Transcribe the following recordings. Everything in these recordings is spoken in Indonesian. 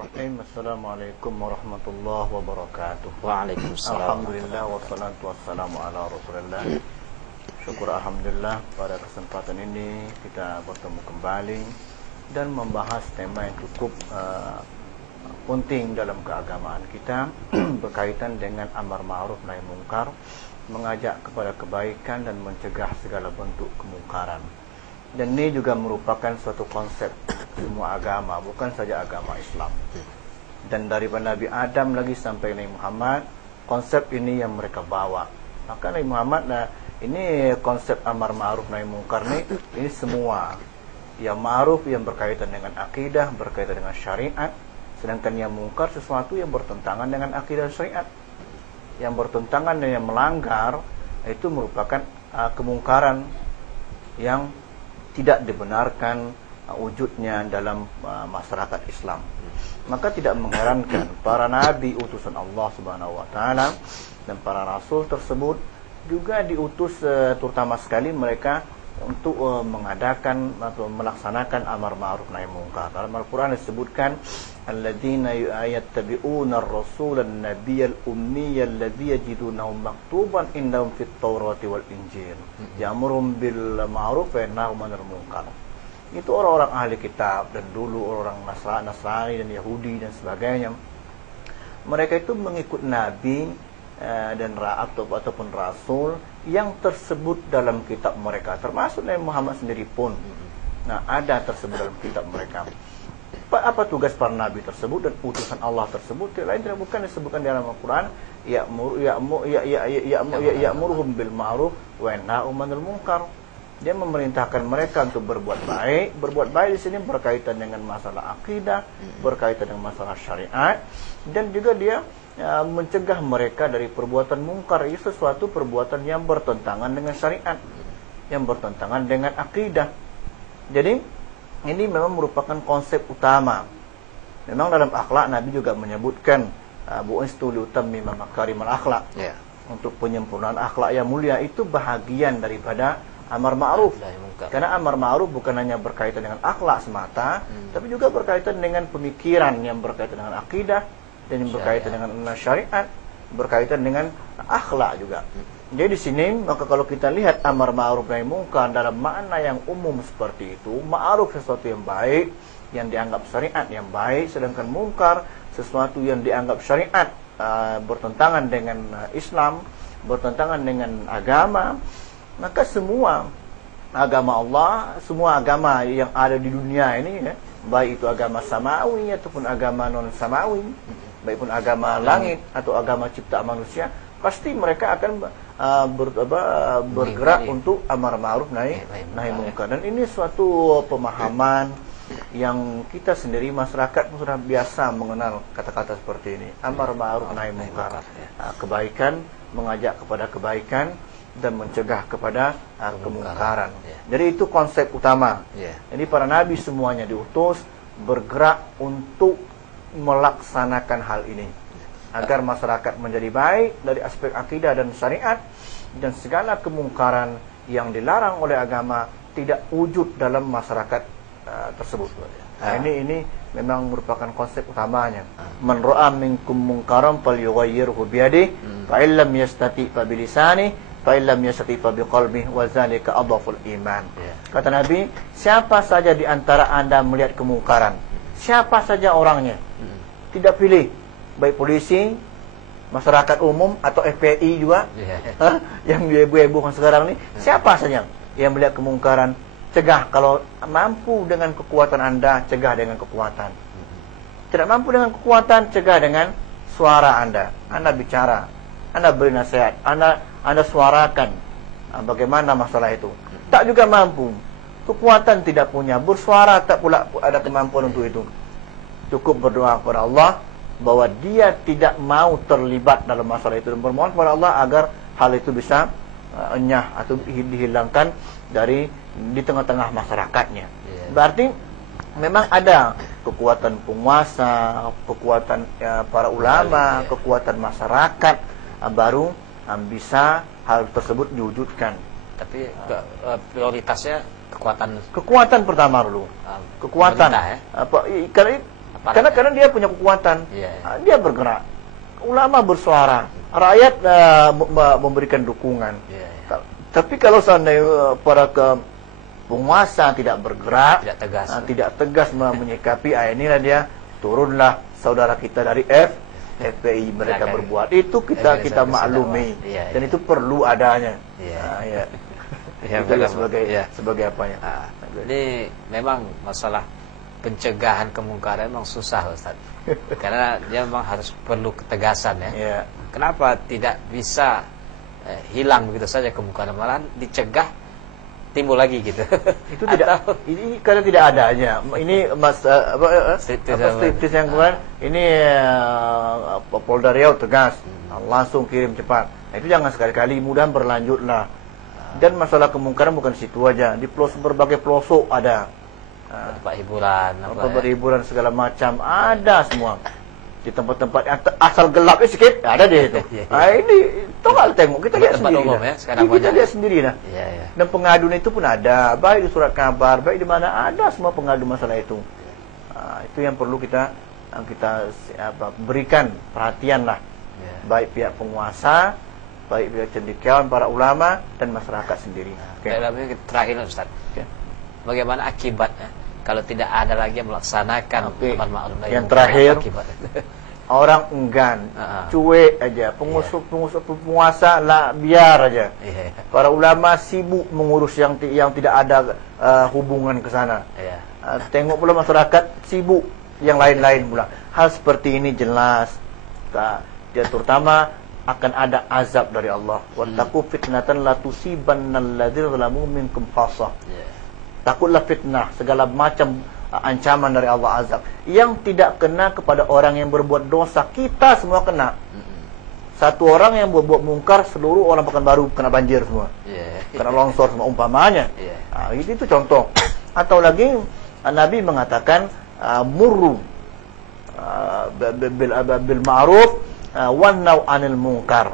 Bismillahirrahmanirrahim. Assalamualaikum warahmatullahi wabarakatuh. Waalaikumsalam. Alhamdulillah wassalatu wassalamu ala Rasulillah. Syukur alhamdulillah pada kesempatan ini kita bertemu kembali dan membahas tema yang cukup penting dalam keagamaan kita berkaitan dengan amar ma'ruf nahi mungkar, mengajak kepada kebaikan dan mencegah segala bentuk kemungkaran. Dan ini juga merupakan suatu konsep semua agama, bukan saja agama Islam. Dan daripada Nabi Adam lagi sampai Nabi Muhammad, konsep ini yang mereka bawa. Maka Nabi Muhammad, ini konsep amar ma'ruf nahi mungkar ini semua. Yang ma'ruf yang berkaitan dengan akidah, berkaitan dengan syariat, sedangkan yang mungkar sesuatu yang bertentangan dengan akidah dan syariat. Yang bertentangan dan yang melanggar itu merupakan kemungkaran yang tidak dibenarkan wujudnya dalam masyarakat Islam. Maka tidak mengherankan para nabi utusan Allah Subhanahu wa taala dan para rasul tersebut juga diutus terutama sekali mereka untuk mengadakan atau melaksanakan amar ma'ruf nahi mungkar. Dalam Al-Qur'an disebutkan alladzina yattabi'una ar-rasula an-nabiyyal ummiyal ladzi yajidunahu maktuban indahum fit Taurati wal Injil ya'muruhum bil ma'ruf wa yanhahum 'anil munkar. Itu orang-orang ahli kitab dan dulu orang Nasrani dan Yahudi dan sebagainya. Mereka itu mengikut nabi dan ataupun rasul yang tersebut dalam kitab mereka, termasuk Nabi Muhammad sendiri pun. Nah, ada tersebut dalam kitab mereka. Apa tugas para nabi tersebut dan utusan Allah tersebut? Lain tidak bukan disebutkan dalam Al-Quran, ya'muruhum bil ma'ruf wa yanhahum 'anil munkar. Dia memerintahkan mereka untuk berbuat baik. Berbuat baik di sini berkaitan dengan masalah akidah, berkaitan dengan masalah syariat, dan juga dia mencegah mereka dari perbuatan mungkar, itu sesuatu perbuatan yang bertentangan dengan syariat, yang bertentangan dengan akidah. Jadi ini memang merupakan konsep utama. Memang dalam akhlak Nabi juga menyebutkan bu'istu liutammima makarimal akhlak. Untuk penyempurnaan akhlak yang mulia itu bahagian daripada amar ma'ruf. Karena amar ma'ruf bukan hanya berkaitan dengan akhlak semata, tapi juga berkaitan dengan pemikiran yang berkaitan dengan akidah dan yang berkaitan dengan syariat, berkaitan dengan akhlak juga. Jadi di sini maka kalau kita lihat amar ma'ruf nahi mungkar dalam makna yang umum seperti itu, ma'ruf sesuatu yang baik yang dianggap syariat yang baik, sedangkan mungkar sesuatu yang dianggap syariat bertentangan dengan Islam, bertentangan dengan agama. Maka semua agama Allah, semua agama yang ada di dunia ini baik itu agama samawi ataupun agama non samawi, baik pun agama langit atau agama ciptaan manusia, pasti mereka akan bergerak untuk amar ma'ruf nahi mungkar. Dan ini suatu pemahaman yang kita sendiri masyarakat sudah biasa mengenal kata-kata seperti ini, amar ma'ruf nahi mungkar. Kebaikan, mengajak kepada kebaikan dan mencegah kepada kemungkaran. Jadi itu konsep utama. Jadi para nabi semuanya diutus bergerak untuk melaksanakan hal ini agar masyarakat menjadi baik dari aspek akidah dan syariat, dan segala kemungkaran yang dilarang oleh agama tidak wujud dalam masyarakat tersebut. Ini memang merupakan konsep utamanya. Man ra'a minkum munkaran falyughayyirhu biyadihi fa illam yastati fa bilisanihi fa illam yastati fa biqalbihi wa dzalika adhaful iman. Kata Nabi, siapa saja di antara Anda melihat kemungkaran, siapa saja orangnya, tidak pilih baik polisi, masyarakat umum atau FPI juga, yang ibu-ibu sekarang ini, siapa saja yang melihat kemungkaran, cegah. Kalau mampu dengan kekuatan Anda, cegah dengan kekuatan. Tidak mampu dengan kekuatan, cegah dengan suara Anda. Anda bicara, Anda beri nasihat, Anda suarakan bagaimana masalah itu. Tak juga mampu, kekuatan tidak punya, bersuara tak pula ada kemampuan untuk itu. Cukup berdoa kepada Allah bahwa dia tidak mau terlibat dalam masalah itu, dan bermohon kepada Allah agar hal itu bisa enyah atau dihilangkan di tengah-tengah masyarakatnya. Berarti memang ada kekuatan penguasa, kekuatan para ulama, kekuatan masyarakat baru bisa hal tersebut diwujudkan. Tapi kekuatan pertama dulu. Kekuatan. Ya? Karena Karena dia punya kekuatan. Dia bergerak. Ulama bersuara, rakyat memberikan dukungan. Tapi kalau seandainya para penguasa tidak bergerak, tidak tegas menyikapi, inilah dia turunlah saudara kita dari FPI mereka berbuat itu, kita maklumi, dan itu perlu adanya. Itu sebagai apanya? Ini memang masalah pencegahan kemungkaran memang susah, Ustaz. Karena dia memang harus perlu ketegasan ya. Kenapa tidak bisa hilang begitu saja kemungkaran, malah dicegah timbul lagi gitu. Itu tidak, ini karena tidak adanya. Ini striptis yang kemarin ini Polda Riau tegas, langsung kirim cepat. Itu jangan sekali-kali, mudahan berlanjutlah. Dan masalah kemungkaran bukan situ aja, di berbagai pelosok ada. Tempat hiburan, segala macam ada semua. Di tempat-tempat yang asal gelap sedikit ada deh itu. Ini tolong tengok, kita lihat sendiri. Kita lihat sendiri nah. Dan pengaduan itu pun ada, baik di surat kabar, baik di mana ada semua pengadu masalah itu. Itu yang perlu kita berikan perhatian lah. Baik pihak penguasa, baik pihak cendekiawan, para ulama dan masyarakat sendiri. Terakhir Ustaz. Bagaimana akibatnya kalau tidak ada lagi yang melaksanakan amar ma'ruf nahi munkar? Yang terakhir, orang enggan, cuek aja, penguasa lah biar aja. Para ulama sibuk mengurus yang tidak ada hubungan ke sana. Tengok pula masyarakat sibuk yang lain-lain pula. Hal seperti ini jelas, terutama akan ada azab dari Allah. Wattaqu fitnatan la tusibannal ladzina zalamu minkum khassah. Takutlah fitnah, segala macam ancaman dari Allah azab yang tidak kena kepada orang yang berbuat dosa. Kita semua kena. Satu orang yang berbuat mungkar, seluruh orang Pekanbaru kena banjir semua, kena longsor semua umpamanya. Itu contoh. Atau lagi Nabi mengatakan murru bil ma'ruf wan naw anil munkar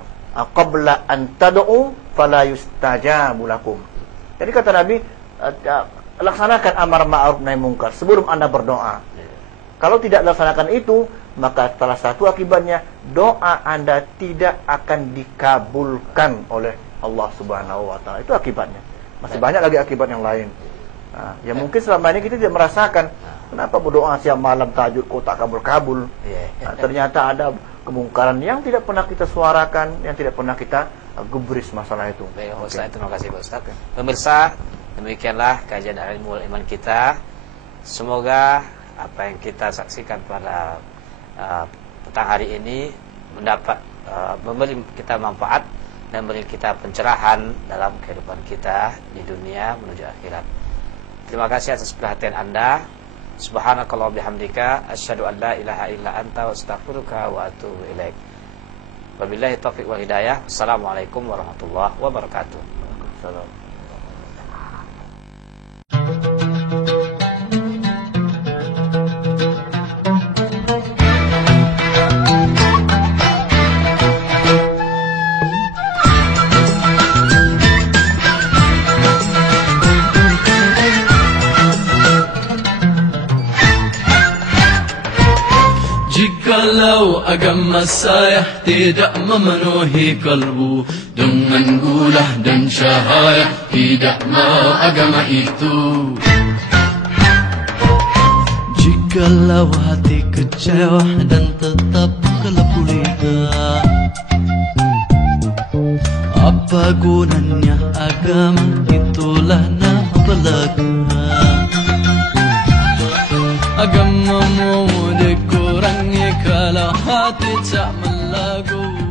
qabla an tad'u fala yustajabu lakum. Jadi kata Nabi, laksanakan amar ma'ruf nahi munkar sebelum Anda berdoa. Kalau tidak laksanakan itu, maka salah satu akibatnya doa Anda tidak akan dikabulkan oleh Allah Subhanahu wa taala. Itu akibatnya. Masih banyak lagi akibat yang lain. Ya mungkin selama ini kita tidak merasakan, kenapa berdoa siang malam tahajud kok tak kabul-kabul. Ternyata ada kemungkaran yang tidak pernah kita suarakan, yang tidak pernah kita gubris masalah itu. Baik, Ustaz, terima kasih Pak Ustaz. Pemirsa, demikianlah kajian ilmu iman kita. Semoga apa yang kita saksikan pada petang hari ini mendapat memberi kita manfaat dan memberi kita pencerahan dalam kehidupan kita di dunia menuju akhirat. Terima kasih atas perhatian Anda. Subhanakallah bihamdika asyhadu an la ilaha illa anta wa astaghfiruka wa atubu ilaik. Wabillahi taufiq wal hidayah. Assalamualaikum warahmatullahi wabarakatuh. Waalaikumsalam. Jikalau agama saya tidak memenuhi kalbu dengan gula dan cahaya, tidak mau agama itu. Jikalau hati kecewa dan tetap gelap gulita, apa gunanya agama? Itulah nama belaka. Agamamu dikurangi kalau hati tak melagu.